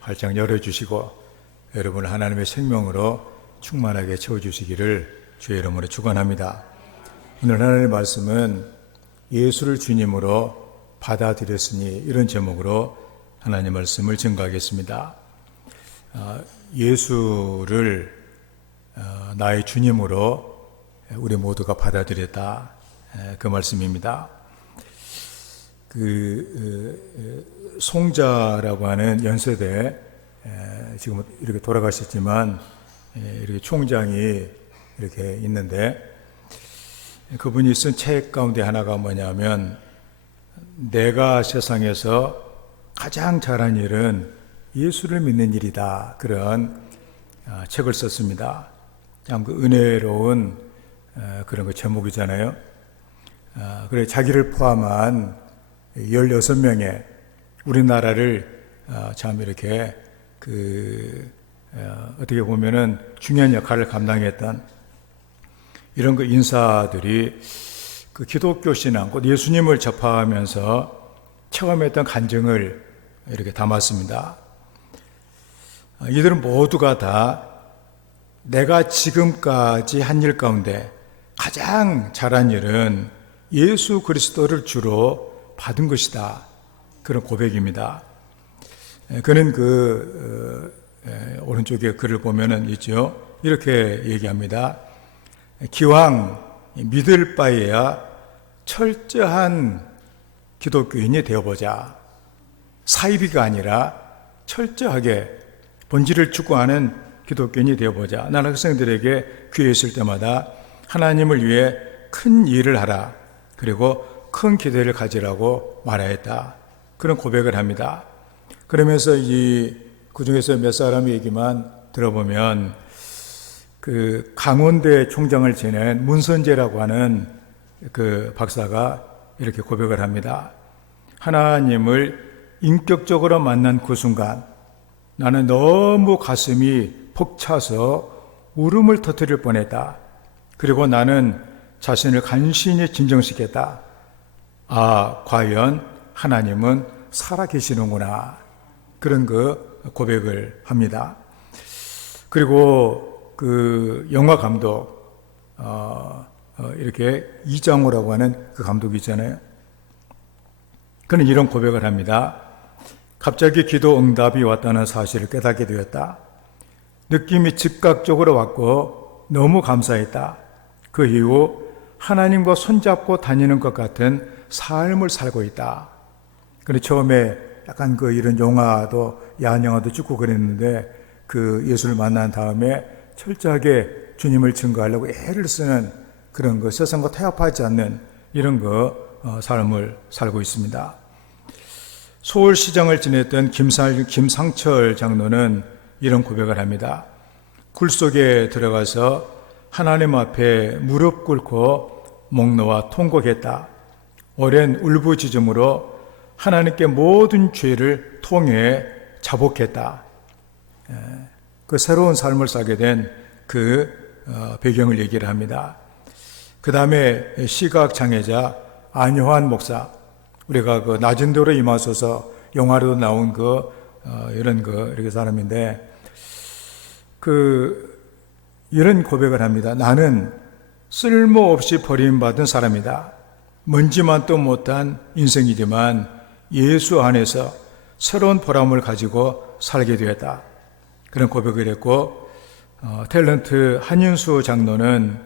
활짝 열어주시고 여러분을 하나님의 생명으로 충만하게 채워주시기를 주의 이름으로 축원합니다. 오늘 하나님의 말씀은 예수를 주님으로 받아들였으니, 이런 제목으로 하나님의 말씀을 증거하겠습니다. 예수를 나의 주님으로 우리 모두가 받아들였다, 그 말씀입니다. 송자라고 하는 연세대, 지금 이렇게 돌아가셨지만 이렇게 총장이 이렇게 있는데, 그분이 쓴 책 가운데 하나가 뭐냐면, 내가 세상에서 가장 잘한 일은 예수를 믿는 일이다, 그런 책을 썼습니다. 참 그 은혜로운 그런 그 제목이잖아요. 그래, 자기를 포함한 16명의 우리나라를 참 이렇게 어떻게 보면은 중요한 역할을 감당했던 이런 그 인사들이 그 기독교 신앙, 곧 예수님을 접하면서 체험했던 간증을 이렇게 담았습니다. 이들은 모두가 다 내가 지금까지 한 일 가운데 가장 잘한 일은 예수 그리스도를 주로 받은 것이다, 그런 고백입니다. 그는 오른쪽에 글을 보면은 있죠. 이렇게 얘기합니다. 기왕 믿을 바에야 철저한 기독교인이 되어보자. 사이비가 아니라 철저하게 본질을 추구하는 기독교인이 되어보자. 나는 학생들에게 귀에 있을 때마다 하나님을 위해 큰 일을 하라, 그리고 큰 기대를 가지라고 말하였다, 그런 고백을 합니다. 그러면서 그 중에서 몇 사람의 얘기만 들어보면, 그 강원대 총장을 지낸 문선재라고 하는 그 박사가 이렇게 고백을 합니다. 하나님을 인격적으로 만난 그 순간 나는 너무 가슴이 벅차서 울음을 터뜨릴 뻔했다. 그리고 나는 자신을 간신히 진정시켰다. 아, 과연 하나님은 살아계시는구나, 그런 그 고백을 합니다. 그리고 그 영화 감독, 이렇게 이장호라고 하는 그 감독이 있잖아요. 그는 이런 고백을 합니다. 갑자기 기도 응답이 왔다는 사실을 깨닫게 되었다. 느낌이 즉각적으로 왔고 너무 감사했다. 그 이후 하나님과 손잡고 다니는 것 같은 삶을 살고 있다. 그런데 처음에 약간 이런 영화도, 야한 영화도 찍고 그랬는데, 그 예수를 만난 다음에 철저하게 주님을 증거하려고 애를 쓰는 그런 거, 세상과 타협하지 않는 이런 삶을 살고 있습니다. 서울시장을 지냈던 김상철 장로는 이런 고백을 합니다. 굴 속에 들어가서 하나님 앞에 무릎 꿇고 목 놓아 통곡했다. 오랜 울부짖음으로 하나님께 모든 죄를 통해 자복했다. 그 새로운 삶을 살게 된 그 배경을 얘기를 합니다. 그 다음에 시각장애자 안효한 목사, 우리가 그 낮은 데로 임하소서 영화로 나온 이렇게 사람인데, 이런 고백을 합니다. 나는 쓸모없이 버림받은 사람이다. 먼지만도 못한 인생이지만 예수 안에서 새로운 보람을 가지고 살게 되었다, 그런 고백을 했고, 탤런트 한윤수 장로는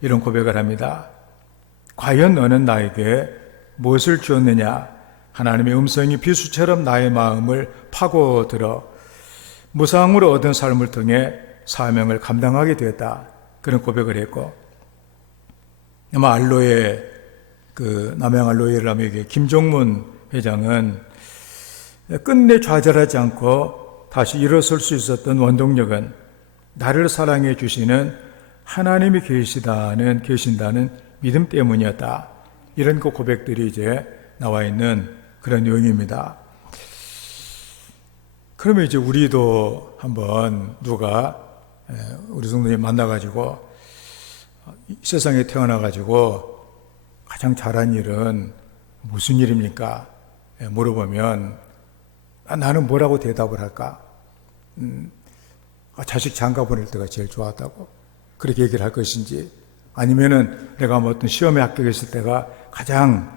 이런 고백을 합니다. 과연 너는 나에게 무엇을 주었느냐? 하나님의 음성이 비수처럼 나의 마음을 파고들어 무상으로 얻은 삶을 통해 사명을 감당하게 되었다, 그런 고백을 했고, 아마 남양 알로에 김종문 회장은 끝내 좌절하지 않고 다시 일어설 수 있었던 원동력은 나를 사랑해 주시는 하나님이 계신다는 믿음 때문이었다, 이런 그 고백들이 이제 나와 있는 그런 내용입니다. 그러면 이제 우리도 한번 누가 우리 성도님 만나가지고 세상에 태어나가지고 가장 잘한 일은 무슨 일입니까? 물어보면 나는 뭐라고 대답을 할까? 자식 장가 보낼 때가 제일 좋았다고 그렇게 얘기를 할 것인지, 아니면은 내가 뭐 어떤 시험에 합격했을 때가 가장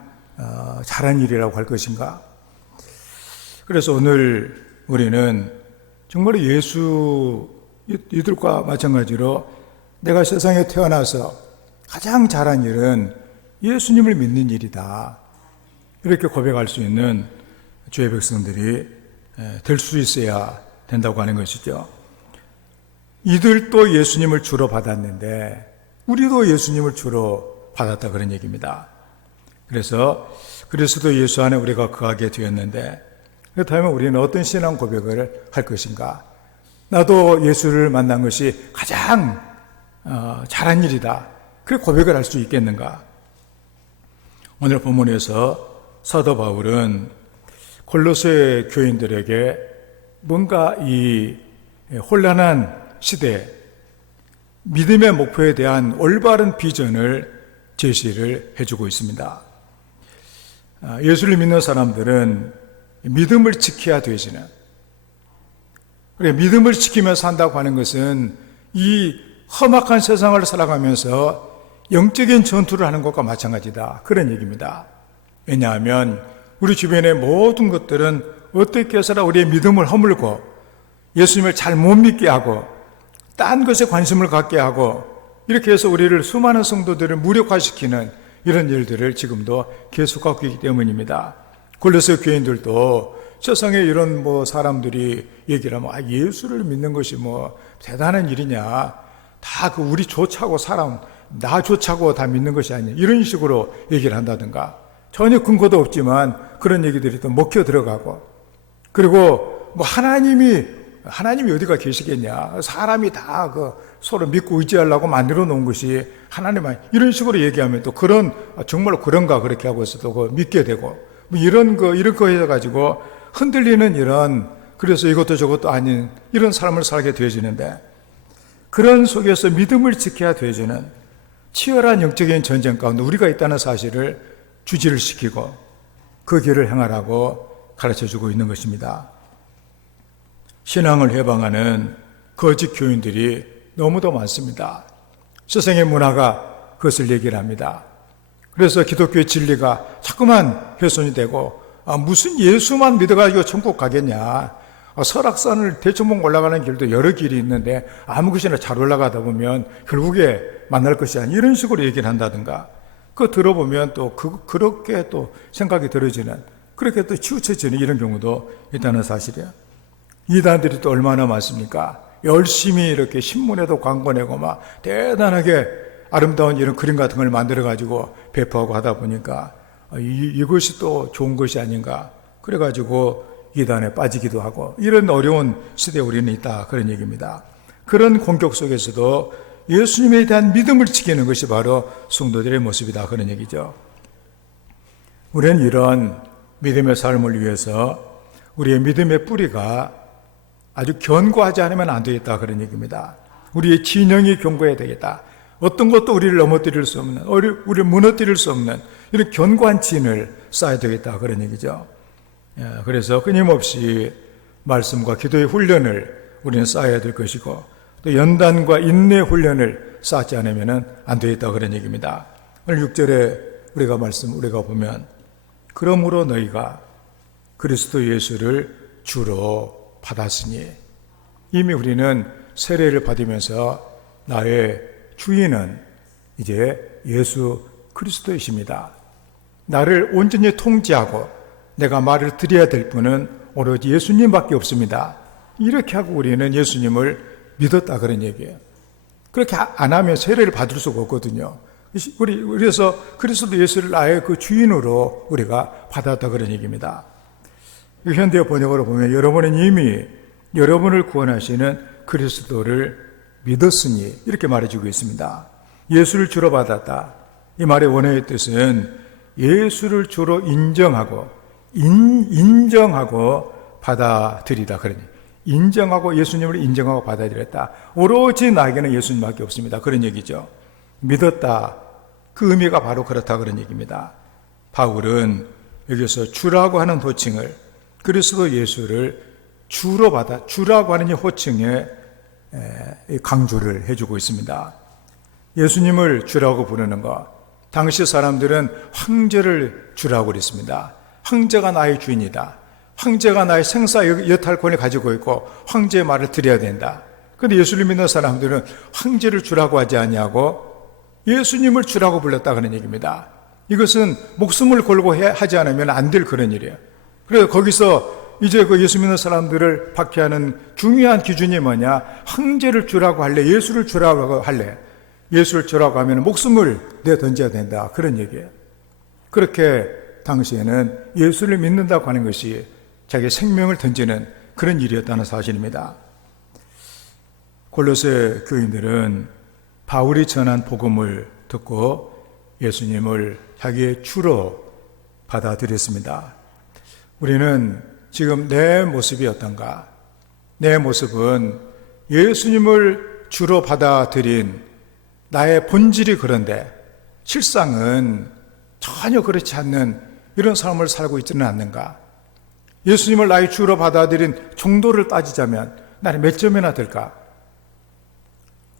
잘한 일이라고 할 것인가? 그래서 오늘 우리는 정말 이들과 마찬가지로 내가 세상에 태어나서 가장 잘한 일은 예수님을 믿는 일이다, 이렇게 고백할 수 있는 주의 백성들이 될 수 있어야 된다고 하는 것이죠. 이들도 예수님을 주로 받았는데 우리도 예수님을 주로 받았다, 그런 얘기입니다. 그래서 그리스도 예수 안에 우리가 거하게 되었는데, 그렇다면 우리는 어떤 신앙 고백을 할 것인가? 나도 예수를 만난 것이 가장 잘한 일이다, 그렇게 고백을 할 수 있겠는가? 오늘 본문에서 사도 바울은 골로새 교인들에게 뭔가 이 혼란한 시대, 믿음의 목표에 대한 올바른 비전을 제시를 해주고 있습니다. 예수를 믿는 사람들은 믿음을 지켜야 되지는, 믿음을 지키며 산다고 하는 것은 이 험악한 세상을 살아가면서 영적인 전투를 하는 것과 마찬가지다, 그런 얘기입니다. 왜냐하면 우리 주변의 모든 것들은 어떻게 해서라 우리의 믿음을 허물고 예수님을 잘 못 믿게 하고 딴 것에 관심을 갖게 하고, 이렇게 해서 우리를 수많은 성도들을 무력화시키는 이런 일들을 지금도 계속하고 있기 때문입니다. 골로새 교인들도 세상에 이런 사람들이 얘기를 하면 예수를 믿는 것이 대단한 일이냐, 다 우리 좋자고 나 좋자고 다 믿는 것이 아니냐, 이런 식으로 얘기를 한다든가, 전혀 근거도 없지만 그런 얘기들이 또 먹혀 들어가고, 그리고 하나님이 어디가 계시겠냐, 사람이 다 서로 믿고 의지하려고 만들어 놓은 것이 하나님만, 이런 식으로 얘기하면 또 정말 그런가 그렇게 하고서 또 믿게 되고, 이런 거 해가지고 흔들리는 그래서 이것도 저것도 아닌 이런 삶을 살게 되어지는데, 그런 속에서 믿음을 지켜야 되어지는 치열한 영적인 전쟁 가운데 우리가 있다는 사실을 주지를 시키고 그 길을 행하라고 가르쳐주고 있는 것입니다. 신앙을 해방하는 거짓 교인들이 너무도 많습니다. 세상의 문화가 그것을 얘기를 합니다. 그래서 기독교의 진리가 자꾸만 훼손이 되고, 무슨 예수만 믿어가지고 천국 가겠냐, 설악산을 대청봉 올라가는 길도 여러 길이 있는데 아무 것이나 잘 올라가다 보면 결국에 만날 것이 아니, 이런 식으로 얘기를 한다든가, 그거 들어보면 또 그렇게 또 생각이 들어지는, 그렇게 또 치우쳐지는 이런 경우도 있다는 사실이에요. 이단들이 또 얼마나 많습니까? 열심히 이렇게 신문에도 광고 내고 대단하게 아름다운 이런 그림 같은 걸 만들어가지고 배포하고 하다 보니까 이것이 또 좋은 것이 아닌가, 그래가지고 이단에 빠지기도 하고, 이런 어려운 시대에 우리는 있다, 그런 얘기입니다. 그런 공격 속에서도 예수님에 대한 믿음을 지키는 것이 바로 성도들의 모습이다, 그런 얘기죠. 우리는 이런 믿음의 삶을 위해서 우리의 믿음의 뿌리가 아주 견고하지 않으면 안 되겠다, 그런 얘기입니다. 우리의 진영이 견고해야 되겠다. 어떤 것도 우리를 넘어뜨릴 수 없는, 우리를 무너뜨릴 수 없는 이런 견고한 진을 쌓아야 되겠다, 그런 얘기죠. 그래서 끊임없이 말씀과 기도의 훈련을 우리는 쌓아야 될 것이고, 또 연단과 인내 훈련을 쌓지 않으면 안 되겠다, 그런 얘기입니다. 오늘 6절에 우리가 보면, 그러므로 너희가 그리스도 예수를 주로 받았으니, 이미 우리는 세례를 받으면서 나의 주인은 이제 예수 그리스도이십니다. 나를 온전히 통제하고 내가 말을 드려야 될 분은 오로지 예수님밖에 없습니다. 이렇게 하고 우리는 예수님을 믿었다, 그런 얘기예요. 그렇게 안 하면 세례를 받을 수가 없거든요. 그래서 그리스도 예수를 나의 그 주인으로 우리가 받았다, 그런 얘기입니다. 현대 번역으로 보면 여러분은 이미 여러분을 구원하시는 그리스도를 믿었으니, 이렇게 말해주고 있습니다. 예수를 주로 받았다. 이 말의 원어의 뜻은 예수를 주로 인정하고 받아들이다, 그러니 인정하고 예수님을 인정하고 받아들였다. 오로지 나에게는 예수님밖에 없습니다, 그런 얘기죠. 믿었다, 그 의미가 바로 그렇다, 그런 얘기입니다. 바울은 여기서 주라고 하는 호칭을 그리스도 예수를 주라고 하는 이 호칭에 강조를 해주고 있습니다. 예수님을 주라고 부르는 것, 당시 사람들은 황제를 주라고 그랬습니다. 황제가 나의 주인이다. 황제가 나의 생사 여탈권을 가지고 있고 황제의 말을 들어야 된다. 그런데 예수를 믿는 사람들은 황제를 주라고 하지 아니하고 예수님을 주라고 불렀다 그런 얘기입니다. 이것은 목숨을 걸고 하지 않으면 안 될 그런 일이에요. 그래서 거기서 이제 그 예수 믿는 사람들을 박해하는 중요한 기준이 뭐냐? 황제를 주라고 할래? 예수를 주라고 할래? 예수를 주라고 하면 목숨을 내던져야 된다. 그런 얘기예요. 그렇게 당시에는 예수를 믿는다고 하는 것이 자기 생명을 던지는 그런 일이었다는 사실입니다. 골로새 교인들은 바울이 전한 복음을 듣고 예수님을 자기의 주로 받아들였습니다. 우리는 지금 내 모습이 어떤가? 내 모습은 예수님을 주로 받아들인 나의 본질이 그런데 실상은 전혀 그렇지 않는 이런 삶을 살고 있지는 않는가? 예수님을 나의 주로 받아들인 정도를 따지자면 나는 몇 점이나 될까?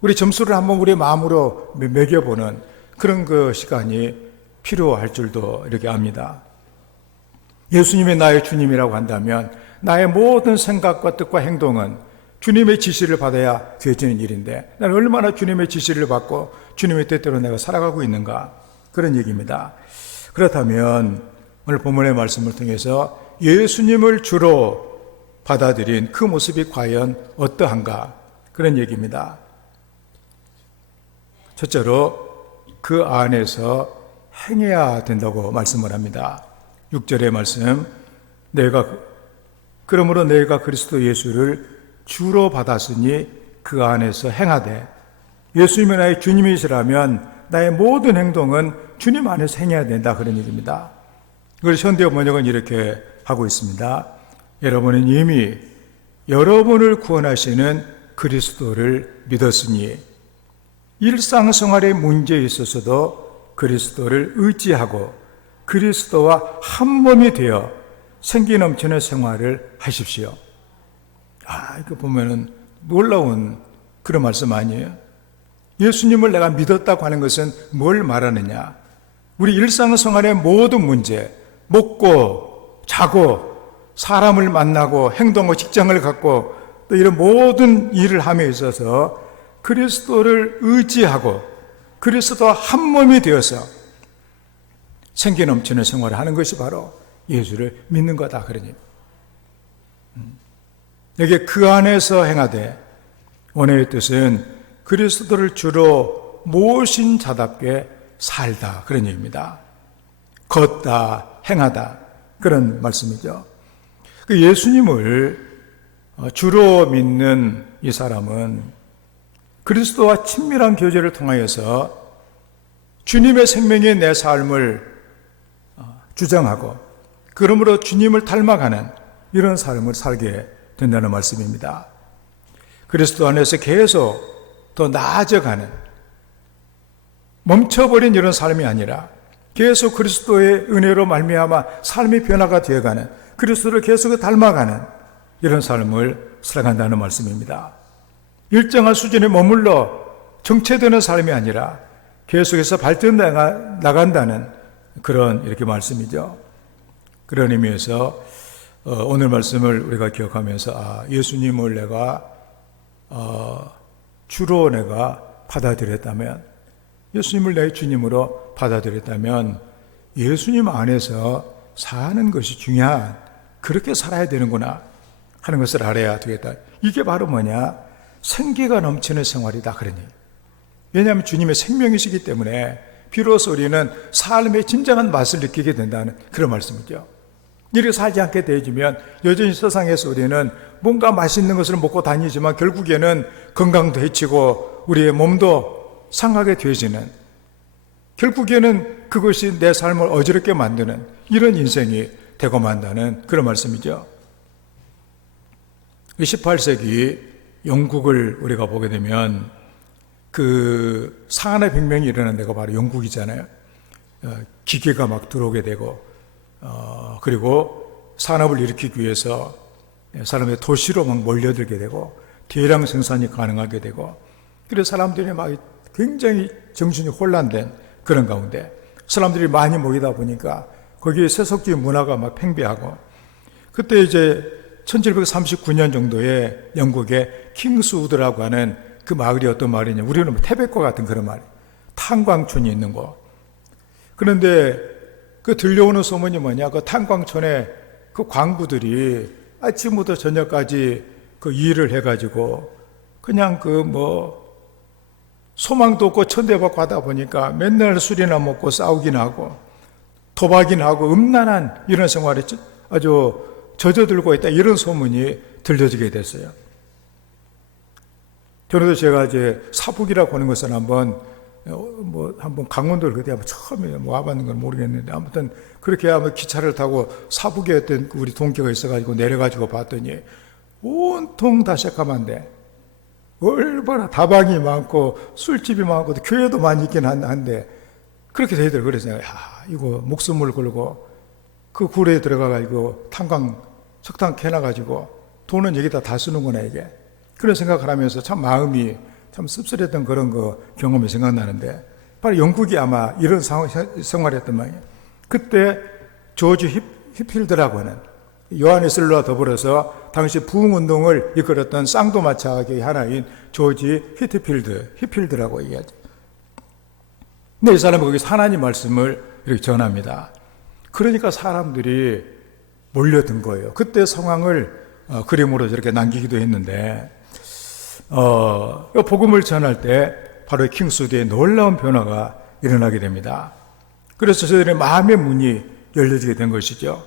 우리 점수를 한번 우리 마음으로 매겨보는 그런 그 시간이 필요할 줄도 이렇게 압니다. 예수님이 나의 주님이라고 한다면 나의 모든 생각과 뜻과 행동은 주님의 지시를 받아야 되어지는 일인데 나는 얼마나 주님의 지시를 받고 주님의 뜻대로 내가 살아가고 있는가? 그런 얘기입니다. 그렇다면 오늘 본문의 말씀을 통해서 예수님을 주로 받아들인 그 모습이 과연 어떠한가? 그런 얘기입니다. 첫째로 그 안에서 행해야 된다고 말씀을 합니다. 6절의 말씀, 그러므로 내가 그리스도 예수를 주로 받았으니 그 안에서 행하되, 예수님이 나의 주님이시라면 나의 모든 행동은 주님 안에서 행해야 된다. 그런 얘기입니다. 이걸 현대어 번역은 이렇게 하고 있습니다. 여러분은 이미 여러분을 구원하시는 그리스도를 믿었으니 일상생활의 문제에 있어서도 그리스도를 의지하고 그리스도와 한 몸이 되어 생기 넘치는 생활을 하십시오. 이거 보면은 놀라운 그런 말씀 아니에요? 예수님을 내가 믿었다고 하는 것은 뭘 말하느냐? 우리 일상생활의 모든 문제, 먹고, 자고, 사람을 만나고, 행동하고, 직장을 갖고, 또 이런 모든 일을 함에 있어서 그리스도를 의지하고 그리스도와 한 몸이 되어서 생기 넘치는 생활을 하는 것이 바로 예수를 믿는 거다. 그러니 여기 그 안에서 행하되, 원어의 뜻은 그리스도를 주로 모신 자답게 살다. 그런 얘기입니다. 걷다, 행하다. 그런 말씀이죠. 그 예수님을 주로 믿는 이 사람은 그리스도와 친밀한 교제를 통하여서 주님의 생명이 내 삶을 주장하고 그러므로 주님을 닮아가는 이런 삶을 살게 된다는 말씀입니다. 그리스도 안에서 계속 더 나아져가는, 멈춰버린 이런 삶이 아니라 계속 그리스도의 은혜로 말미암아 삶의 변화가 되어가는, 그리스도를 계속 닮아가는 이런 삶을 살아간다는 말씀입니다. 일정한 수준에 머물러 정체되는 삶이 아니라 계속해서 발전해 나간다는 그런 이렇게 말씀이죠. 그런 의미에서 오늘 말씀을 우리가 기억하면서 예수님을 내가 주로 내가 받아들였다면, 예수님을 내 주님으로 받아들였다면 예수님 안에서 사는 것이 중요한, 그렇게 살아야 되는구나 하는 것을 알아야 되겠다. 이게 바로 뭐냐? 생기가 넘치는 생활이다. 그러니 왜냐하면 주님의 생명이시기 때문에 비로소 우리는 삶의 진정한 맛을 느끼게 된다는 그런 말씀이죠. 이렇게 살지 않게 되어지면 여전히 세상에서 우리는 뭔가 맛있는 것을 먹고 다니지만 결국에는 건강도 해치고 우리의 몸도 상하게 되어지는, 결국에는 그것이 내 삶을 어지럽게 만드는 이런 인생이 되고 만다는 그런 말씀이죠. 18세기 영국을 우리가 보게 되면 그 산업혁명이 일어난 데가 바로 영국이잖아요. 기계가 막 들어오게 되고 그리고 산업을 일으키기 위해서 사람들이 도시로 막 몰려들게 되고 대량 생산이 가능하게 되고, 그래서 사람들이 막 굉장히 정신이 혼란된 그런 가운데 사람들이 많이 모이다 보니까 거기에 세속주의 문화가 막 팽배하고, 그때 이제 1739년 정도에 영국의 킹스우드라고 하는 그 마을이 어떤 마을이냐, 우리는 뭐 태백과 같은 그런 마을, 탄광촌이 있는 곳. 그런데 그 들려오는 소문이 뭐냐, 그 탄광촌에 그 광부들이 아침부터 저녁까지 그 일을 해가지고 그냥 그 뭐 소망도 없고 천대받고 하다 보니까 맨날 술이나 먹고 싸우긴 하고 도박이나 하고 음란한 이런 생활이 아주 젖어들고 있다, 이런 소문이 들려지게 됐어요. 저도 제가 이제 사북이라고 하는 것은 한번 강원도를 그때 한번 처음에 와봤는 건 모르겠는데, 아무튼 그렇게 한번 기차를 타고 사북에 어떤 우리 동기가 있어가지고 내려가지고 봤더니 온통 다 새까만데 얼마나 다방이 많고 술집이 많고 교회도 많이 있긴 한데 그렇게 되더라고요. 그래서 이거 목숨을 걸고 그 굴에 들어가가지고 석탄 캐놔가지고 돈은 여기다 다 쓰는구나 이게, 그런 생각을 하면서 참 마음이 참 씁쓸했던 그런 경험이 생각나는데, 바로 영국이 아마 이런 생활이었단 말이에요. 그때 조지 히필드라고 하는 요하네슬러와 더불어서 당시 부흥운동을 이끌었던 쌍도마차의 하나인 조지 히필드라고 얘기하죠. 근데 이 사람은 거기서 하나님 말씀을 이렇게 전합니다. 그러니까 사람들이 몰려든 거예요. 그때 상황을 그림으로 저렇게 남기기도 했는데, 복음을 전할 때 바로 킹스우드에 놀라운 변화가 일어나게 됩니다. 그래서 저들의 마음의 문이 열려지게 된 것이죠.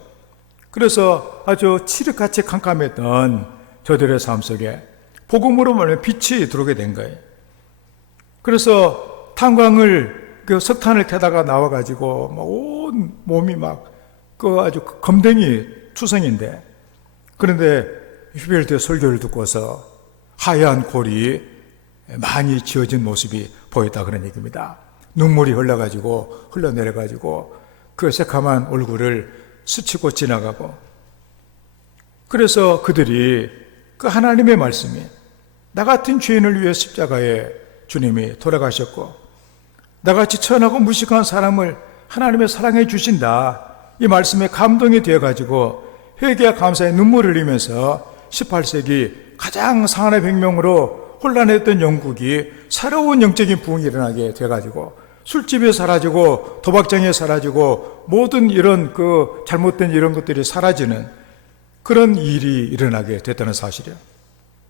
그래서 아주 칠흑같이 캄캄했던 저들의 삶 속에 복음으로 말하면 빛이 들어오게 된 거예요. 그래서 석탄을 캐다가 나와가지고 온 몸이 아주 검댕이 투성인데, 그런데 히필드의 설교를 듣고서 하얀 골이 많이 지어진 모습이 보였다, 그런 얘기입니다. 눈물이 흘러내려가지고 그 새카만 얼굴을 스치고 지나가고, 그래서 그들이 그 하나님의 말씀이 나 같은 죄인을 위해 십자가에 주님이 돌아가셨고 나같이 천하고 무식한 사람을 하나님의 사랑해 주신다, 이 말씀에 감동이 되어가지고 회개와 감사의 눈물을 흘리면서 18세기 가장 상한의 백명으로 혼란했던 영국이 새로운 영적인 부흥이 일어나게 돼가지고 술집이 사라지고 도박장이 사라지고 모든 이런 잘못된 이런 것들이 사라지는 그런 일이 일어나게 됐다는 사실이에요.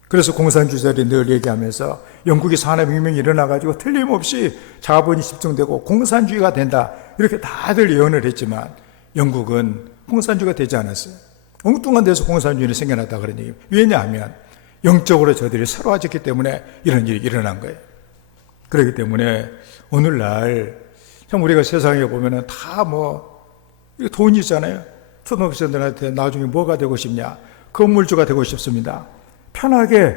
그래서 공산주의자들이 늘 얘기하면서 영국이 산업혁명이 일어나가지고 틀림없이 자본이 집중되고 공산주의가 된다, 이렇게 다들 예언을 했지만 영국은 공산주의가 되지 않았어요. 엉뚱한 데서 공산주의는 생겨났다, 그런 얘기예요. 왜냐하면 영적으로 저들이 새로워졌기 때문에 이런 일이 일어난 거예요. 그렇기 때문에 오늘날 참 우리가 세상에 보면은 다 돈이잖아요. 초등학생들한테 나중에 뭐가 되고 싶냐? 건물주가 되고 싶습니다. 편하게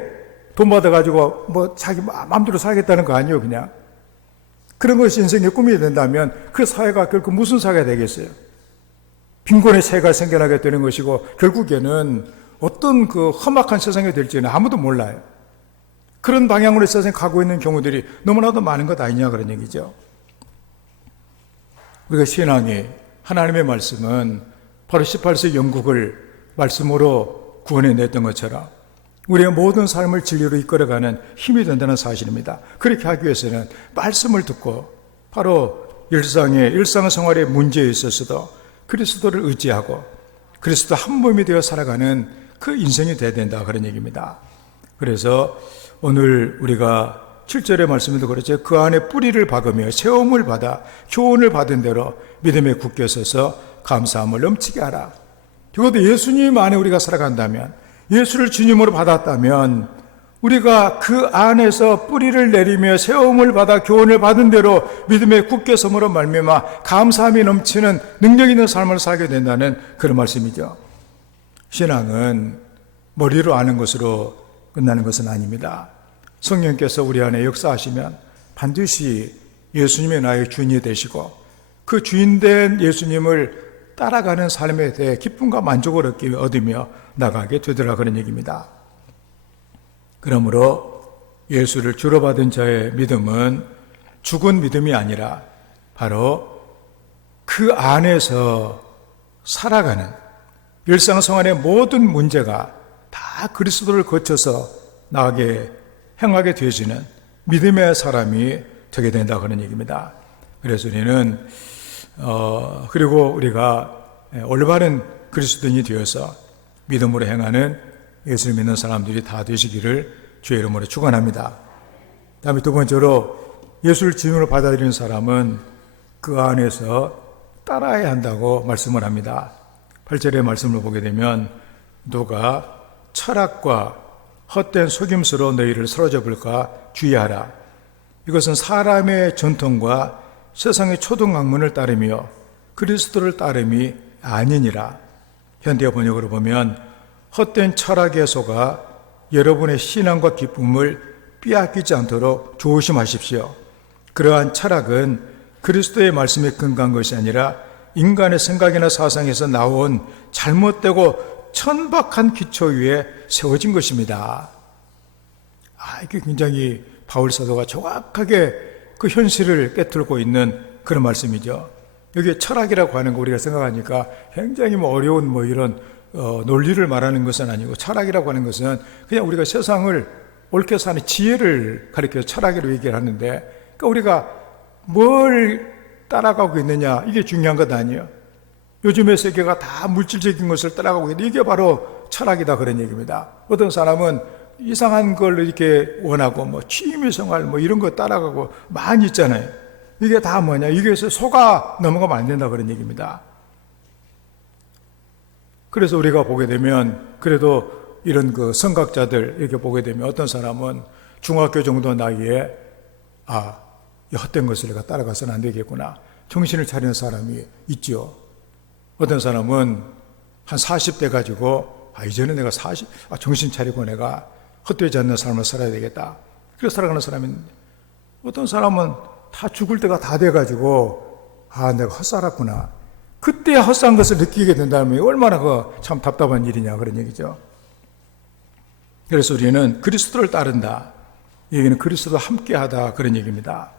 돈 받아가지고 자기 마음대로 살겠다는 거 아니에요, 그냥. 그런 것이 인생의 꿈이 된다면 그 사회가 결국 무슨 사회가 되겠어요? 빈곤의 세계가 생겨나게 되는 것이고, 결국에는 어떤 험악한 세상이 될지는 아무도 몰라요. 그런 방향으로 세상에 가고 있는 경우들이 너무나도 많은 것 아니냐, 그런 얘기죠. 우리가 신앙이, 하나님의 말씀은 바로 18세기 영국을 말씀으로 구원해냈던 것처럼 우리의 모든 삶을 진리로 이끌어가는 힘이 된다는 사실입니다. 그렇게 하기 위해서는 말씀을 듣고 바로 일상생활의 문제에 있어서도 그리스도를 의지하고 그리스도 한 몸이 되어 살아가는 그 인생이 되어야 된다, 그런 얘기입니다. 그래서 오늘 우리가 7절의 말씀에도 그렇죠. 그 안에 뿌리를 박으며 세움을 받아 교훈을 받은 대로 믿음에 굳게 서서 감사함을 넘치게 하라. 적어도 예수님 안에 우리가 살아간다면, 예수를 주님으로 받았다면 우리가 그 안에서 뿌리를 내리며 세움을 받아 교훈을 받은 대로 믿음에 굳게 섬으로 말미암아 감사함이 넘치는 능력 있는 삶을 살게 된다는 그런 말씀이죠. 신앙은 머리로 아는 것으로 끝나는 것은 아닙니다. 성령께서 우리 안에 역사하시면 반드시 예수님의 나의 주인이 되시고 그 주인된 예수님을 따라가는 삶에 대해 기쁨과 만족을 얻으며 나가게 되더라 그런 얘기입니다. 그러므로 예수를 주로 받은 자의 믿음은 죽은 믿음이 아니라 바로 그 안에서 살아가는 일상생활의 모든 문제가 다 그리스도를 거쳐서 나가게 행하게 되어지는 믿음의 사람이 되게 된다 그런 얘기입니다. 그래서 우리는 그리고 우리가 올바른 그리스도인이 되어서 믿음으로 행하는 예수를 믿는 사람들이 다 되시기를 주의 이름으로 축원합니다. 다음에 두 번째로 예수를 주님으로 받아들이는 사람은 그 안에서 따라야 한다고 말씀을 합니다. 8절의 말씀을 보게 되면 누가 철학과 헛된 속임수로 너희를 사로잡 을까 주의하라. 이것은 사람의 전통과 세상의 초등학문을 따르며 그리스도를 따름이 아니니라. 현대 번역으로 보면 헛된 철학의 소가 여러분의 신앙과 기쁨을 빼앗기지 않도록 조심하십시오. 그러한 철학은 그리스도의 말씀에 근거한 것이 아니라 인간의 생각이나 사상에서 나온 잘못되고 천박한 기초 위에 세워진 것입니다. 이게 굉장히 바울 사도가 정확하게 그 현실을 깨뜨리고 있는 그런 말씀이죠. 여기 철학이라고 하는 거 우리가 생각하니까 굉장히 어려운 이런 논리를 말하는 것은 아니고, 철학이라고 하는 것은 그냥 우리가 세상을 옳게 사는 지혜를 가리켜서 철학이라고 얘기를 하는데, 그러니까 우리가 뭘 따라가고 있느냐, 이게 중요한 것 아니에요. 요즘의 세계가 다 물질적인 것을 따라가고 있는데 이게 바로 철학이다 그런 얘기입니다. 어떤 사람은 이상한 걸 이렇게 원하고 취미생활 이런 거 따라가고 많이 있잖아요. 이게 다 뭐냐, 이게서 속아 넘어가면 안 된다 그런 얘기입니다. 그래서 우리가 보게 되면 그래도 이런 그 성각자들 이렇게 보게 되면 어떤 사람은 중학교 정도 나이에 이 헛된 것을 내가 따라가서는 안 되겠구나 정신을 차리는 사람이 있죠. 어떤 사람은 한 40대 가지고 이제는 내가 정신 차리고 내가 헛되지 않는 삶을 살아야 되겠다. 그래서 살아가는 사람이 있는데, 어떤 사람은 다 죽을 때가 다 돼가지고 내가 헛살았구나. 그때 헛산 것을 느끼게 된다면 얼마나 참 답답한 일이냐 그런 얘기죠. 그래서 우리는 그리스도를 따른다. 여기는 그리스도와 함께하다 그런 얘기입니다.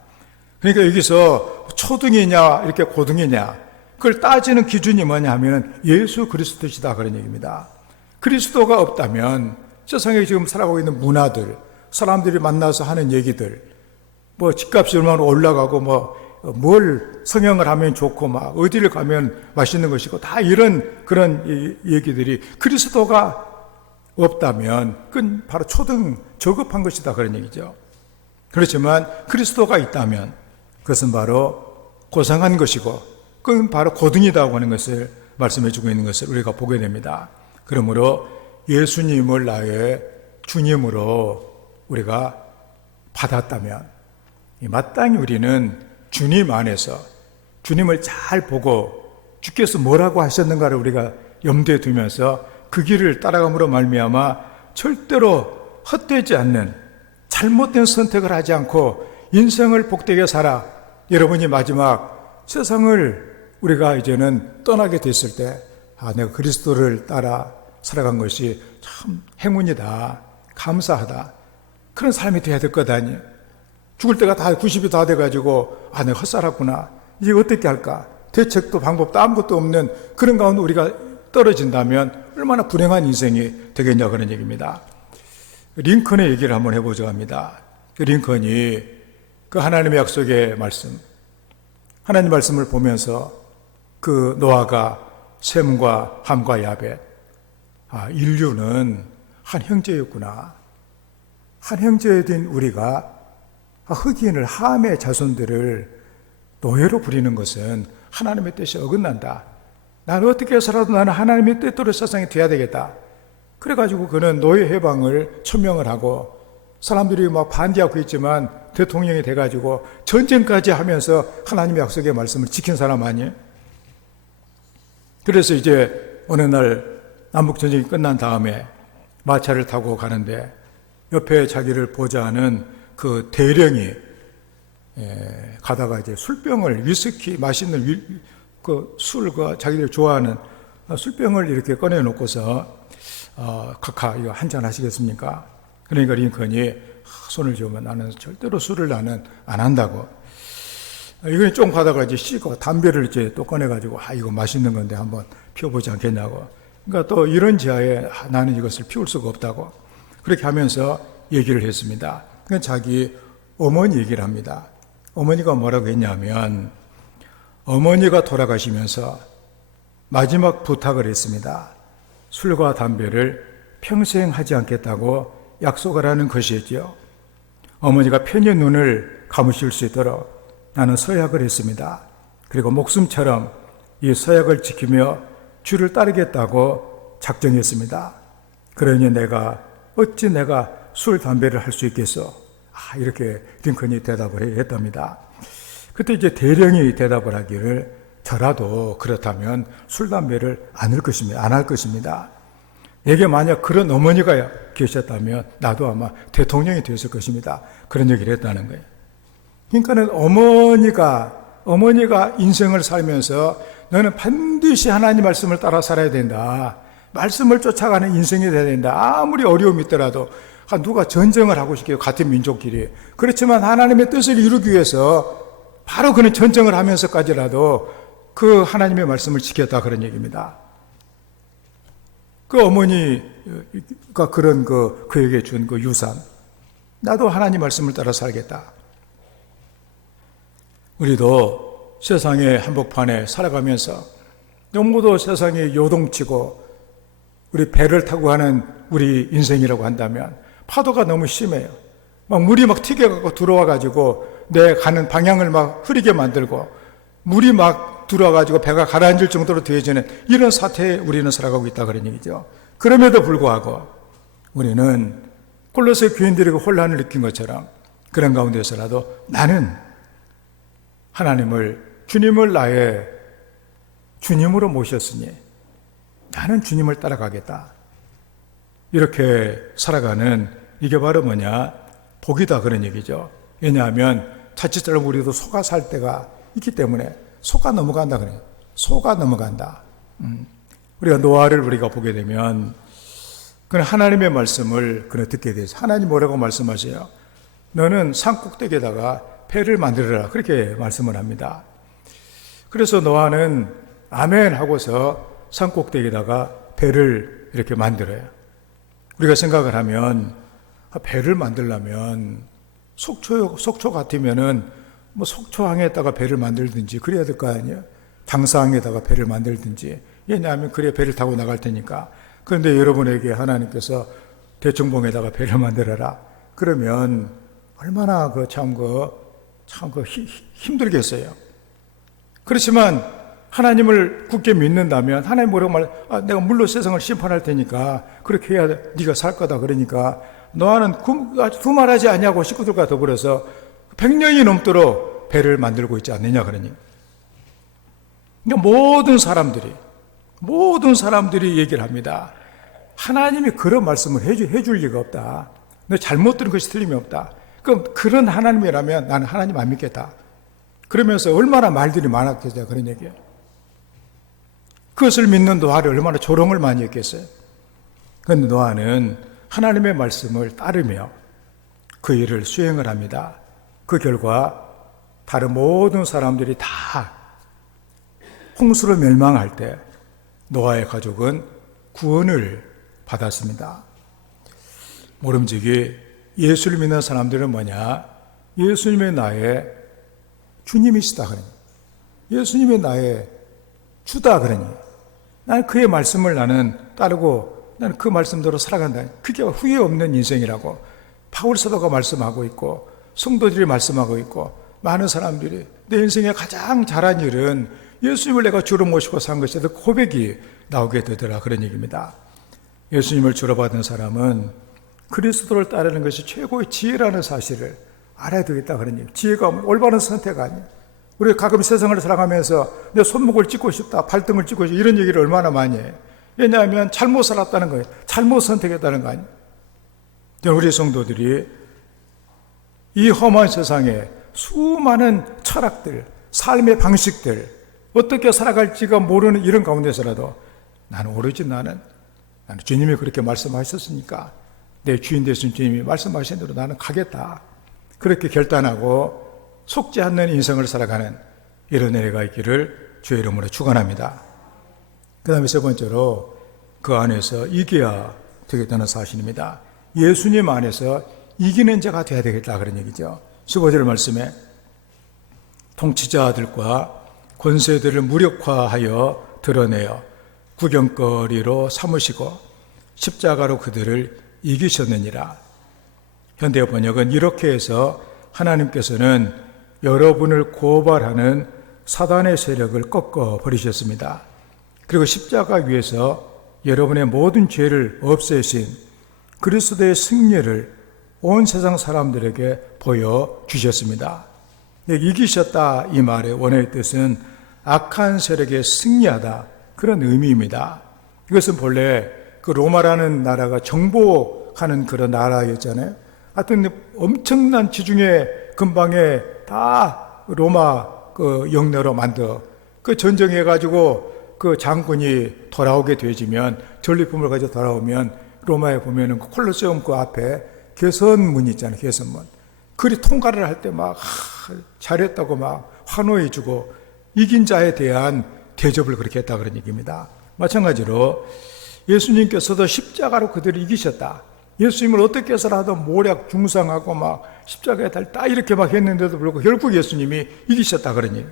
그러니까 여기서 초등이냐 이렇게 고등이냐 그걸 따지는 기준이 뭐냐 하면 예수 그리스도시다 그런 얘기입니다. 그리스도가 없다면 세상에 지금 살아가고 있는 문화들, 사람들이 만나서 하는 얘기들, 집값이 얼마나 올라가고 뭘 성형을 하면 좋고 어디를 가면 맛있는 것이고 다 이런 그런 얘기들이 그리스도가 없다면 그건 바로 초등 저급한 것이다 그런 얘기죠. 그렇지만 그리스도가 있다면 그것은 바로 고상한 것이고 그건 바로 고등이라고 하는 것을 말씀해 주고 있는 것을 우리가 보게 됩니다. 그러므로 예수님을 나의 주님으로 우리가 받았다면 마땅히 우리는 주님 안에서 주님을 잘 보고 주께서 뭐라고 하셨는가를 우리가 염두에 두면서 그 길을 따라감으로 말미암아 절대로 헛되지 않는 잘못된 선택을 하지 않고 인생을 복되게 살아 여러분이 마지막 세상을 우리가 이제는 떠나게 됐을 때 내가 그리스도를 따라 살아간 것이 참 행운이다, 감사하다, 그런 삶이 돼야 될 것 아니에요. 죽을 때가 다 90이 다 돼가지고 내가 헛살았구나, 이제 어떻게 할까, 대책도 방법도 아무것도 없는 그런 가운데 우리가 떨어진다면 얼마나 불행한 인생이 되겠냐 그런 얘기입니다. 링컨의 얘기를 한번 해보자 합니다. 링컨이 그 하나님의 약속의 말씀, 하나님 말씀을 보면서 그 노아가 셈과 함과 야벳, 인류는 한 형제였구나, 한 형제된 우리가 흑인을, 함의 자손들을 노예로 부리는 것은 하나님의 뜻이 어긋난다. 나는 어떻게 해서라도 나는 하나님의 뜻대로 세상에 돼야 되겠다. 그래가지고 그는 노예 해방을 천명을 하고 사람들이 반대하고 있지만 대통령이 돼가지고 전쟁까지 하면서 하나님의 약속의 말씀을 지킨 사람 아니에요? 그래서 이제 어느 날 남북전쟁이 끝난 다음에 마차를 타고 가는데 옆에 자기를 보좌하는 그 대령이 가다가 이제 술병을, 위스키, 맛있는 그 술과 자기들이 좋아하는 술병을 이렇게 꺼내놓고서 각하 이거 한잔 하시겠습니까? 그러니까 링컨이 손을 저으면 나는 절대로 술을 나는 안 한다고. 이걸 좀 가다가 이제 씨가 담배를 이제 또 꺼내가지고 이거 맛있는 건데 한번 피워보지 않겠냐고. 그러니까 또 이런 지하에 나는 이것을 피울 수가 없다고. 그렇게 하면서 얘기를 했습니다. 그러니까 자기 어머니 얘기를 합니다. 어머니가 뭐라고 했냐면 어머니가 돌아가시면서 마지막 부탁을 했습니다. 술과 담배를 평생 하지 않겠다고 약속을 하는 것이었죠. 어머니가 편히 눈을 감으실 수 있도록 나는 서약을 했습니다. 그리고 목숨처럼 이 서약을 지키며 주를 따르겠다고 작정했습니다. 그러니 어찌 내가 술, 담배를 할 수 있겠어? 이렇게 링컨이 대답을 했답니다. 그때 이제 대령이 대답을 하기를 저라도 그렇다면 술, 담배를 안 할 것입니다. 내게 만약 그런 어머니가 계셨다면 나도 아마 대통령이 되었을 것입니다. 그런 얘기를 했다는 거예요. 그러니까는 어머니가 인생을 살면서 너는 반드시 하나님 말씀을 따라 살아야 된다. 말씀을 쫓아가는 인생이 돼야 된다. 아무리 어려움이 있더라도 누가 전쟁을 하고 싶게요. 같은 민족끼리. 그렇지만 하나님의 뜻을 이루기 위해서 바로 그는 전쟁을 하면서까지라도 그 하나님의 말씀을 지켰다 그런 얘기입니다. 그 어머니가 그런 그에게 준 그 유산. 나도 하나님 말씀을 따라 살겠다. 우리도 세상의 한복판에 살아가면서 너무도 세상이 요동치고 우리 배를 타고 가는 우리 인생이라고 한다면 파도가 너무 심해요. 물이 튀겨갖고 들어와가지고 내 가는 방향을 흐리게 만들고 물이 들어와가지고 배가 가라앉을 정도로 되어지는 이런 사태에 우리는 살아가고 있다 그런 얘기죠. 그럼에도 불구하고 우리는 골로새 교인들이 혼란을 느낀 것처럼 그런 가운데서라도 나는 주님을 나의 주님으로 모셨으니 나는 주님을 따라가겠다. 이렇게 살아가는 이게 바로 복이다 그런 얘기죠. 왜냐하면 자칫 우리도 속아 살 때가 있기 때문에 속아 넘어간다 그래요. 속아 넘어간다. 우리가 노아를 우리가 보게 되면 그는 하나님의 말씀을 그는 듣게 되죠. 하나님 뭐라고 말씀하세요? 너는 산 꼭대기에다가 배를 만들어라. 그렇게 말씀을 합니다. 그래서 노아는 아멘 하고서 산 꼭대기에다가 배를 이렇게 만들어요. 우리가 생각을 하면 배를 만들려면 속초 같으면은 속초항에다가 배를 만들든지 그래야 될 거 아니에요. 장사항에다가 배를 만들든지. 왜냐하면 그래야 배를 타고 나갈 테니까. 그런데 여러분에게 하나님께서 대청봉에다가 배를 만들어라. 그러면 얼마나 힘들겠어요. 그렇지만 하나님을 굳게 믿는다면 하나님 뭐라고 내가 물로 세상을 심판할 테니까 그렇게 해야 네가 살 거다. 그러니까 노아는 두말하지 아니하고 식구들과 더불어서 100년이 넘도록 배를 만들고 있지 않느냐 그러니. 그러니까 모든 사람들이 얘기를 합니다. 하나님이 그런 말씀을 해줄 리가 없다. 너 잘못 들은 것이 틀림이 없다. 그럼 그런 하나님이라면 나는 하나님 안 믿겠다. 그러면서 얼마나 말들이 많았겠어요. 그런 얘기예요. 그것을 믿는 노아를 얼마나 조롱을 많이 했겠어요. 그런데 노아는 하나님의 말씀을 따르며 그 일을 수행을 합니다. 그 결과 다른 모든 사람들이 다 홍수로 멸망할 때 노아의 가족은 구원을 받았습니다. 모름지기 예수를 믿는 사람들은 예수님의 나의 주님이시다 그러니. 예수님의 나의 주다 그러니. 나는 그의 말씀을 따르고 나는 그 말씀대로 살아간다. 그게 후회 없는 인생이라고 바울 사도가 말씀하고 있고 성도들이 말씀하고 있고 많은 사람들이 내 인생에 가장 잘한 일은 예수님을 내가 주로 모시고 산 것이다. 그 고백이 나오게 되더라 그런 얘기입니다. 예수님을 주로 받은 사람은 그리스도를 따르는 것이 최고의 지혜라는 사실을 알아야 되겠다 그런 얘기. 지혜가 올바른 선택 아니에요. 우리 가끔 세상을 살아가면서 내 손목을 찢고 싶다, 발등을 찢고 싶다 이런 얘기를 얼마나 많이 해요. 왜냐하면 잘못 살았다는 거예요. 잘못 선택했다는 거 아니에요. 우리 성도들이 이 험한 세상에 수많은 철학들, 삶의 방식들, 어떻게 살아갈지가 모르는 이런 가운데서라도 나는 오로지 나는 주님이 그렇게 말씀하셨으니까 내 주인 되신 주님이 말씀하신 대로 나는 가겠다. 그렇게 결단하고 속지 않는 인생을 살아가는 이런 은혜가 있기를 주의 이름으로 축원합니다. 그 다음에 세 번째로 그 안에서 이겨야 되겠다는 사실입니다. 예수님 안에서 이기는 자가 되어야 되겠다 그런 얘기죠. 15절 말씀에 통치자들과 권세들을 무력화하여 드러내어 구경거리로 삼으시고 십자가로 그들을 이기셨느니라. 현대 번역은 이렇게 해서 하나님께서는 여러분을 고발하는 사단의 세력을 꺾어 버리셨습니다. 그리고 십자가 위에서 여러분의 모든 죄를 없애신 그리스도의 승리를 온 세상 사람들에게 보여주셨습니다. 이기셨다 이 말의 원어의 뜻은 악한 세력에 승리하다 그런 의미입니다. 이것은 본래 그 로마라는 나라가 정복하는 그런 나라였잖아요. 하여튼 엄청난 지중해 근방에 다 로마 그 영내로 만들어 그 전쟁해가지고 그 장군이 돌아오게 되지면 전리품을 가지고 돌아오면 로마에 보면은 그 콜로세움 그 앞에 개선문 있잖아요. 개선문. 그리 통과를 할 때 막 잘했다고 막 환호해주고 이긴 자에 대한 대접을 그렇게 했다 그런 얘기입니다. 마찬가지로 예수님께서도 십자가로 그들을 이기셨다. 예수님을 어떻게 해서라도 모략 중상하고 막 십자가에 달다 이렇게 막 했는데도 불구하고 결국 예수님이 이기셨다 그런 얘기.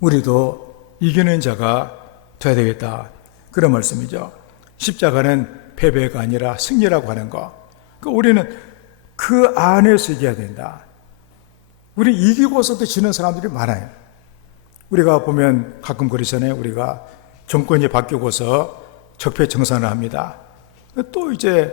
우리도 이기는 자가 돼야 되겠다 그런 말씀이죠. 십자가는 패배가 아니라 승리라고 하는 거. 우리는 그 안에서 이겨야 된다. 우리 이기고서도 지는 사람들이 많아요. 우리가 보면 가끔 그러잖아요. 우리가 정권이 바뀌고서 적폐청산을 합니다. 또 이제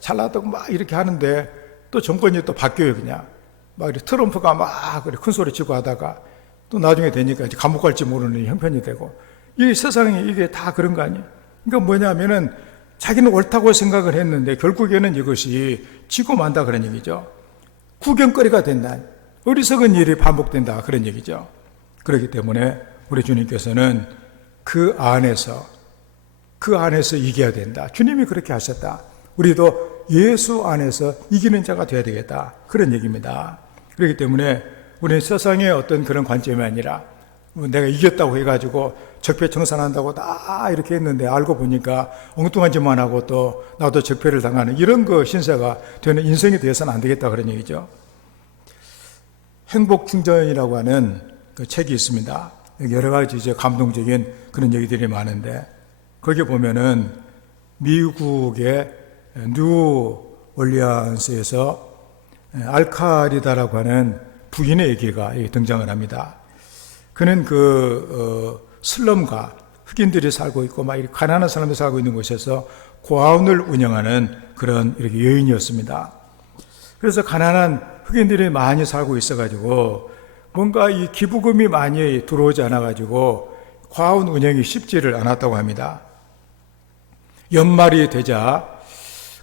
잘나다고 막 이렇게 하는데 또 정권이 또 바뀌어요. 그냥 막 트럼프가 막 큰 소리 치고 하다가 또 나중에 되니까 이제 감옥 갈지 모르는 형편이 되고 이 세상에 이게 다 그런 거 아니에요. 그러니까 뭐냐면은 자기는 옳다고 생각을 했는데 결국에는 이것이 지고 만다 그런 얘기죠. 구경거리가 된다. 어리석은 일이 반복된다 그런 얘기죠. 그렇기 때문에 우리 주님께서는 그 안에서 이겨야 된다. 주님이 그렇게 하셨다. 우리도 예수 안에서 이기는 자가 되어야 되겠다. 그런 얘기입니다. 그렇기 때문에 우리는 세상의 어떤 그런 관점이 아니라 내가 이겼다고 해가지고 적폐청산한다고 다 이렇게 했는데 알고 보니까 엉뚱한 짓만 하고 또 나도 적폐를 당하는 이런 그 신세가 되는 인생이 되어서는 안 되겠다 그런 얘기죠. 행복충전이라고 하는 그 책이 있습니다. 여러 가지 이제 감동적인 그런 얘기들이 많은데 거기 보면은 미국의 뉴 올리안스에서 알카리다라고 하는 부인의 얘기가 등장을 합니다. 그는 슬럼가 흑인들이 살고 있고 막 이렇게 가난한 사람들이 살고 있는 곳에서 고아원을 운영하는 그런 이렇게 여인이었습니다. 그래서 가난한 흑인들이 많이 살고 있어가지고 뭔가 이 기부금이 많이 들어오지 않아가지고 고아원 운영이 쉽지를 않았다고 합니다. 연말이 되자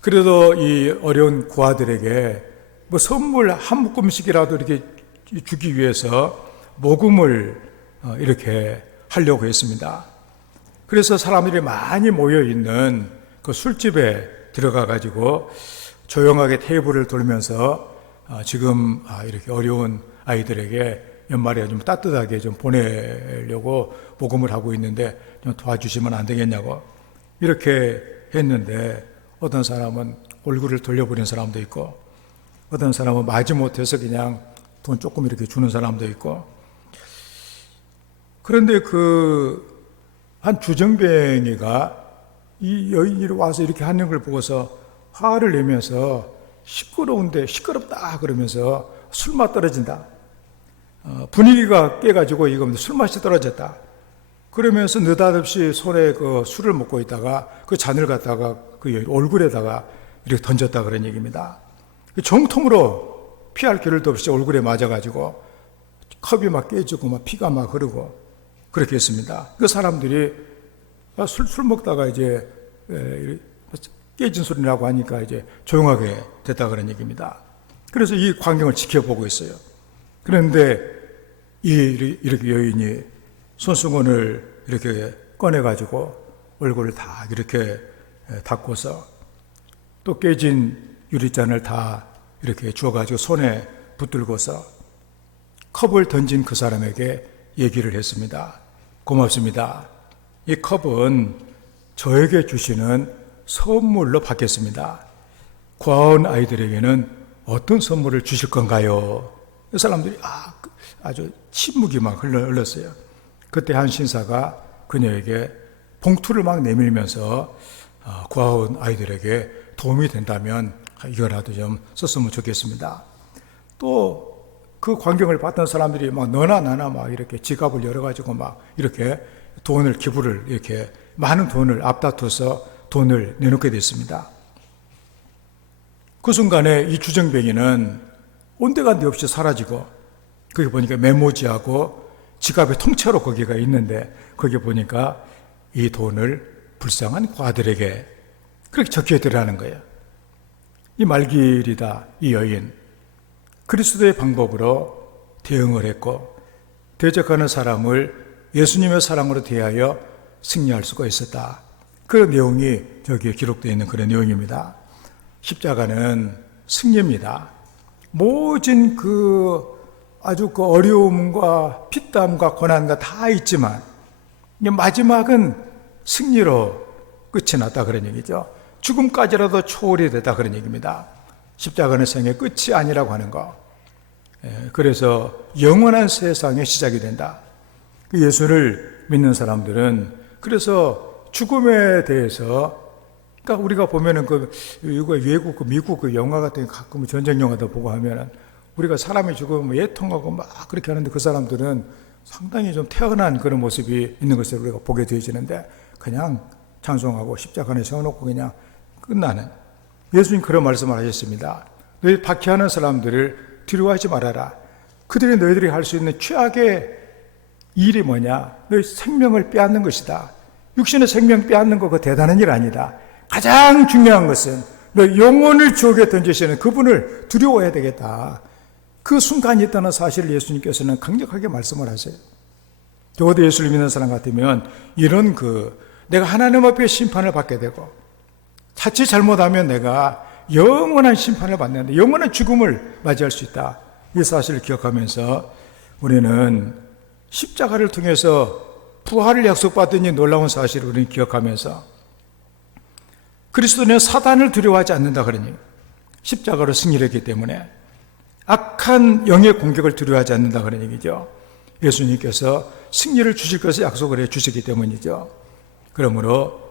그래도 이 어려운 고아들에게 뭐 선물 한 묶음씩이라도 이렇게 주기 위해서 모금을 이렇게 하려고 했습니다. 그래서 사람들이 많이 모여 있는 그 술집에 들어가 가지고 조용하게 테이블을 돌면서 지금 이렇게 어려운 아이들에게 연말에 좀 따뜻하게 좀 보내려고 모금을 하고 있는데 좀 도와주시면 안 되겠냐고 이렇게 했는데 어떤 사람은 얼굴을 돌려버린 사람도 있고 어떤 사람은 마지못해서 그냥 돈 조금 이렇게 주는 사람도 있고 그런데 한 주정뱅이가 이 여인이 와서 이렇게 하는 걸 보고서 화를 내면서 시끄러운데 시끄럽다 그러면서 술맛 떨어진다. 분위기가 깨가지고 이거 술맛이 떨어졌다. 그러면서 느닷없이 손에 그 술을 먹고 있다가 그 잔을 갖다가 그 얼굴에다가 이렇게 던졌다 그런 얘기입니다. 정통으로 피할 길도 없이 얼굴에 맞아가지고 컵이 막 깨지고 막 피가 막 흐르고 그렇게 했습니다. 그 사람들이 술 먹다가 이제 깨진 소리라고 하니까 이제 조용하게 됐다 그런 얘기입니다. 그래서 이 광경을 지켜보고 있어요. 그런데 이렇게 여인이 손수건을 이렇게 꺼내가지고 얼굴을 다 이렇게 닦고서 또 깨진 유리잔을 다 이렇게 주워가지고 손에 붙들고서 컵을 던진 그 사람에게 얘기를 했습니다. 고맙습니다. 이 컵은 저에게 주시는 선물로 받겠습니다. 구하온 아이들에게는 어떤 선물을 주실 건가요? 그 사람들이 아주 침묵이 막 흘렀어요. 그때 한 신사가 그녀에게 봉투를 막 내밀면서 구하온 아이들에게 도움이 된다면 이거라도 좀 썼으면 좋겠습니다. 또 그 광경을 봤던 사람들이 막 너나 나나 막 이렇게 지갑을 열어가지고 막 이렇게 돈을 기부를 이렇게 많은 돈을 앞다퉈서 돈을 내놓게 됐습니다. 그 순간에 이 주정뱅이는 온데간데 없이 사라지고 거기 보니까 메모지하고 지갑의 통째로 거기가 있는데 거기 보니까 이 돈을 불쌍한 과들에게 그렇게 적혀 있더라는 거예요. 이 말길이다 이 여인 그리스도의 방법으로 대응을 했고 대적하는 사람을 예수님의 사랑으로 대하여 승리할 수가 있었다. 그 내용이 저기에 기록되어 있는 그런 내용입니다. 십자가는 승리입니다. 모진 아주 어려움과 피땀과 고난과 다 있지만 마지막은 승리로 끝이 났다 그런 얘기죠. 죽음까지라도 초월이 됐다 그런 얘기입니다. 십자가는 생의 끝이 아니라고 하는 거. 그래서 영원한 세상의 시작이 된다. 예수를 믿는 사람들은 그래서 죽음에 대해서 그러니까 우리가 보면은 외국 미국 영화 같은 가끔 전쟁 영화도 보고 하면은 우리가 사람이 죽으면 예통하고 막 그렇게 하는데 그 사람들은 상당히 좀 태어난 그런 모습이 있는 것을 우리가 보게 되어지는데 그냥 찬송하고 십자가 안에 세워놓고 그냥 끝나는 예수님 그런 말씀을 하셨습니다. 너희 박해하는 사람들을 두려워하지 말아라. 그들이 너희들이 할 수 있는 최악의 일이 뭐냐? 너희 생명을 빼앗는 것이다. 육신의 생명 빼앗는 거 그거 대단한 일 아니다. 가장 중요한 것은 너 영혼을 지옥에 던지시는 그분을 두려워해야 되겠다. 그 순간이 있다는 사실을 예수님께서는 강력하게 말씀을 하세요. 적어도 예수를 믿는 사람 같으면 이런 내가 하나님 앞에 심판을 받게 되고 자칫 잘못하면 내가 영원한 심판을 받는데 영원한 죽음을 맞이할 수 있다. 이 사실을 기억하면서 우리는 십자가를 통해서 부활을 약속받은 이 놀라운 사실을 우리는 기억하면서 그리스도는 사단을 두려워하지 않는다 그러니 십자가로 승리를 했기 때문에 악한 영의 공격을 두려워하지 않는다 그런 얘기죠. 예수님께서 승리를 주실 것을 약속을 해 주시기 때문이죠. 그러므로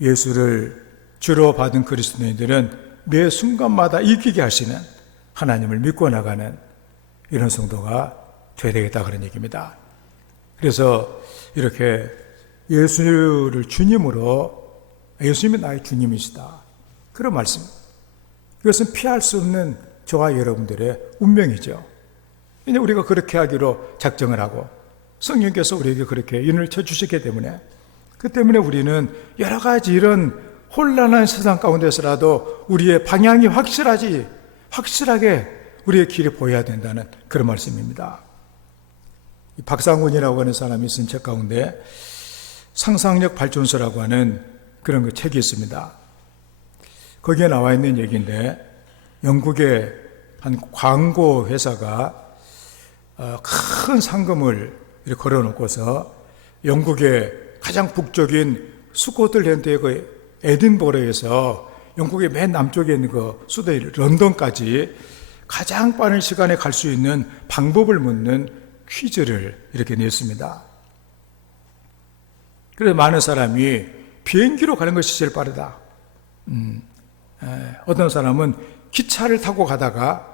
예수를 주로 받은 그리스도인들은 매 순간마다 이기게 하시는 하나님을 믿고 나가는 이런 성도가 되어야 되겠다 그런 얘기입니다. 그래서 이렇게 예수를 주님으로 예수님이 나의 주님이시다 그런 말씀, 이것은 피할 수 없는 저와 여러분들의 운명이죠. 이제 우리가 그렇게 하기로 작정을 하고 성령께서 우리에게 그렇게 인을 쳐주시기 때문에 그 때문에 우리는 여러 가지 이런 혼란한 세상 가운데서라도 우리의 방향이 확실하게 우리의 길이 보여야 된다는 그런 말씀입니다. 박상훈이라고 하는 사람이 쓴 책 가운데 상상력 발전소라고 하는 그런 책이 있습니다. 거기에 나와 있는 얘기인데 영국의 한 광고 회사가 큰 상금을 이렇게 걸어놓고서 영국의 가장 북쪽인 스코틀랜드의 에딘버러에서 영국의 맨 남쪽에 있는 수도 런던까지 가장 빠른 시간에 갈 수 있는 방법을 묻는 퀴즈를 이렇게 냈습니다. 그래서 많은 사람이 비행기로 가는 것이 제일 빠르다. 어떤 사람은 기차를 타고 가다가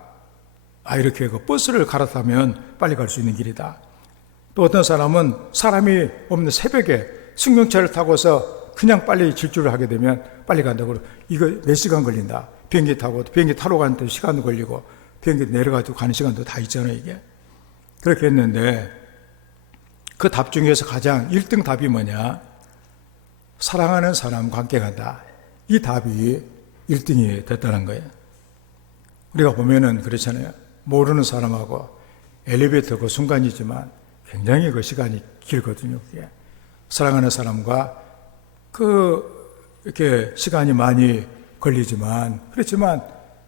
이렇게 버스를 갈아타면 빨리 갈 수 있는 길이다. 또 어떤 사람은 사람이 없는 새벽에 승용차를 타고서 그냥 빨리 질주를 하게 되면 빨리 간다고. 이거 몇 시간 걸린다. 비행기 타러 가는데 시간도 걸리고 비행기 내려가지고 가는 시간도 다 있잖아요 이게. 그렇게 했는데 그 답 중에서 가장 1등 답이 뭐냐? 사랑하는 사람과 함께 간다. 이 답이 1등이 됐다는 거예요. 우리가 보면은 그렇잖아요. 모르는 사람하고 엘리베이터 그 순간이지만 굉장히 그 시간이 길거든요. 그게. 사랑하는 사람과 이렇게 시간이 많이 걸리지만, 그렇지만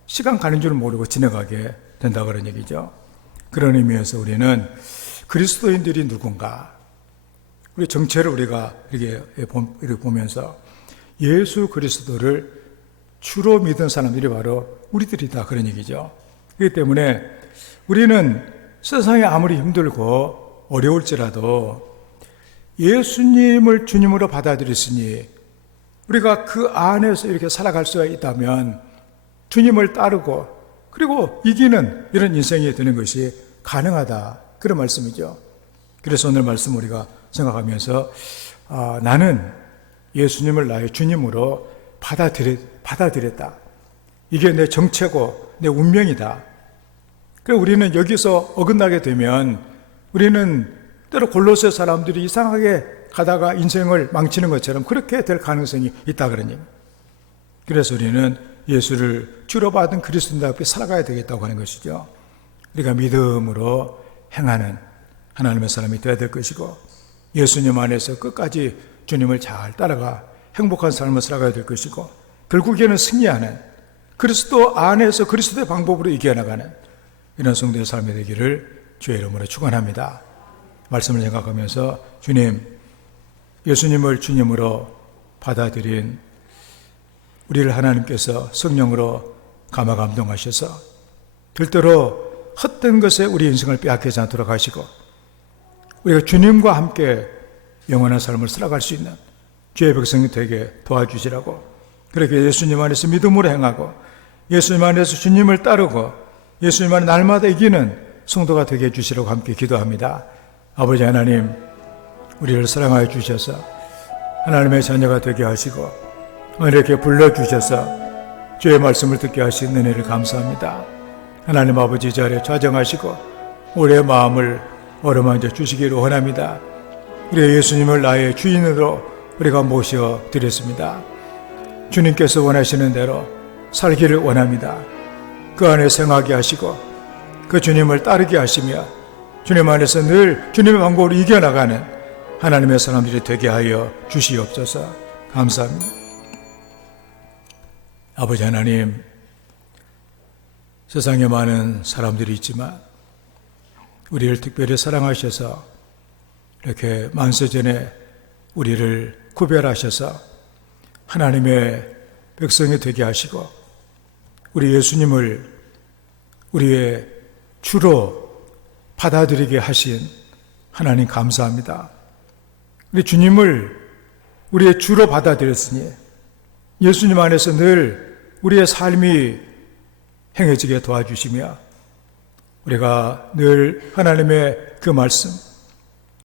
시간 가는 줄 모르고 지나가게 된다 그런 얘기죠. 그런 의미에서 우리는 그리스도인들이 누군가, 우리 정체를 우리가 이렇게 보면서 예수 그리스도를 주로 믿은 사람들이 바로 우리들이다 그런 얘기죠. 그렇기 때문에 우리는 세상에 아무리 힘들고 어려울지라도 예수님을 주님으로 받아들였으니 우리가 그 안에서 이렇게 살아갈 수가 있다면 주님을 따르고 그리고 이기는 이런 인생이 되는 것이 가능하다 그런 말씀이죠. 그래서 오늘 말씀 우리가 생각하면서 나는 예수님을 나의 주님으로 받아들였다. 이게 내 정체고 내 운명이다. 그래서 우리는 여기서 어긋나게 되면 우리는 때로 골로새 사람들이 이상하게 가다가 인생을 망치는 것처럼 그렇게 될 가능성이 있다 그러니. 그래서 우리는 예수를 주로 받은 그리스도인답게 살아가야 되겠다고 하는 것이죠. 우리가 믿음으로 행하는 하나님의 사람이 되어야 될 것이고 예수님 안에서 끝까지 주님을 잘 따라가 행복한 삶을 살아가야 될 것이고 결국에는 승리하는 그리스도 안에서 그리스도의 방법으로 이겨나가는 이런 성도의 삶이 되기를 주의 이름으로 축원합니다. 말씀을 생각하면서 주님, 예수님을 주님으로 받아들인 우리를 하나님께서 성령으로 감화 감동하셔서 절대로 헛된 것에 우리 인생을 빼앗기지 않도록 하시고 우리가 주님과 함께 영원한 삶을 살아갈 수 있는 주의 백성이 되게 도와주시라고 그렇게 예수님 안에서 믿음으로 행하고 예수님 안에서 주님을 따르고 예수님 안에 날마다 이기는 성도가 되게 해주시라고 함께 기도합니다. 아버지 하나님, 우리를 사랑하여 주셔서 하나님의 자녀가 되게 하시고 이렇게 불러주셔서 주의 말씀을 듣게 하신 은혜를 감사합니다. 하나님 아버지 자리에 좌정하시고 우리의 마음을 어루만져 주시기를 원합니다. 우리 예수님을 나의 주인으로 우리가 모셔드렸습니다. 주님께서 원하시는 대로 살기를 원합니다. 그 안에 생하게 하시고 그 주님을 따르게 하시며 주님 안에서 늘 주님의 방법으로 이겨나가는 하나님의 사람들이 되게 하여 주시옵소서. 감사합니다. 아버지 하나님, 세상에 많은 사람들이 있지만 우리를 특별히 사랑하셔서 이렇게 만세전에 우리를 구별하셔서 하나님의 백성이 되게 하시고 우리 예수님을 우리의 주로 받아들이게 하신 하나님 감사합니다. 우리 주님을 우리의 주로 받아들였으니 예수님 안에서 늘 우리의 삶이 행해지게 도와주시며 우리가 늘 하나님의 그 말씀